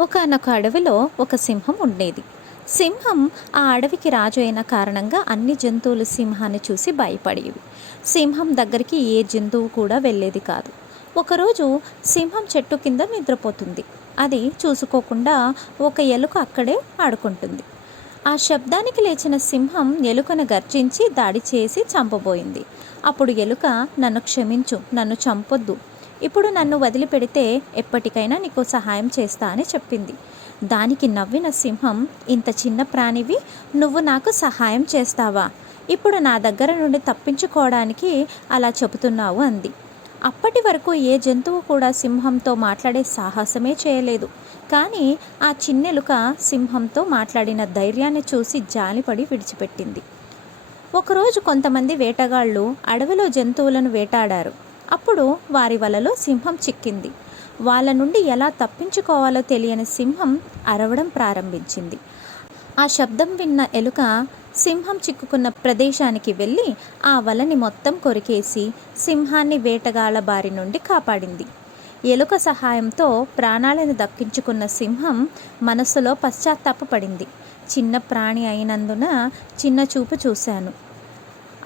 ఒకనొక అడవిలో ఒక సింహం ఉండేది. సింహం ఆ అడవికి రాజు అయిన కారణంగా అన్ని జంతువులు సింహాన్ని చూసి భయపడేవి. సింహం దగ్గరికి ఏ జంతువు కూడా వెళ్ళేది కాదు. ఒకరోజు సింహం చెట్టు కింద నిద్రపోతుంది. అది చూసుకోకుండా ఒక ఎలుక అక్కడే ఆడుకుంటుంది. ఆ శబ్దానికి లేచిన సింహం ఎలుకను గర్జించి దాడి చేసి చంపబోయింది. అప్పుడు ఎలుక నన్ను క్షమించు నన్ను చంపొద్దు ఇప్పుడు నన్ను వదిలిపెడితే ఎప్పటికైనా నీకు సహాయం చేస్తా అని చెప్పింది. దానికి నవ్విన సింహం ఇంత చిన్న ప్రాణివి నువ్వు నాకు సహాయం చేస్తావా? ఇప్పుడు నా దగ్గర నుండి తప్పించుకోవడానికి అలా చెబుతున్నావు అంది. అప్పటి వరకు ఏ జంతువు కూడా సింహంతో మాట్లాడే సాహసమే చేయలేదు. కానీ ఆ చిన్నెలుక సింహంతో మాట్లాడిన ధైర్యాన్ని చూసి జాలిపడి విడిచిపెట్టింది. ఒకరోజు కొంతమంది వేటగాళ్ళు అడవిలో జంతువులను వేటాడారు. అప్పుడు వారి వలలో సింహం చిక్కింది. వాళ్ళ నుండి ఎలా తప్పించుకోవాలో తెలియని సింహం అరవడం ప్రారంభించింది. ఆ శబ్దం విన్న ఎలుక సింహం చిక్కుకున్న ప్రదేశానికి వెళ్ళి ఆ వలని మొత్తం కొరికేసి సింహాన్ని వేటగాళ్ళ బారి నుండి కాపాడింది. ఎలుక సహాయంతో ప్రాణాలను దక్కించుకున్న సింహం మనస్సులో పశ్చాత్తాపపడింది. చిన్న ప్రాణి అయినందున చిన్న చూపు చూశాను.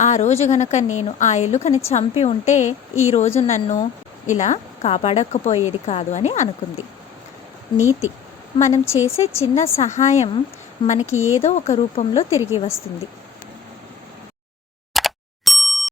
ఆ రోజు గనక నేను ఆ ఎలుకని చంపి ఉంటే ఈరోజు నన్ను ఇలా కాపాడకపోయేది కాదు అని అనుకుంది. నీతి మనం చేసే చిన్న సహాయం మనకి ఏదో ఒక రూపంలో తిరిగి వస్తుంది.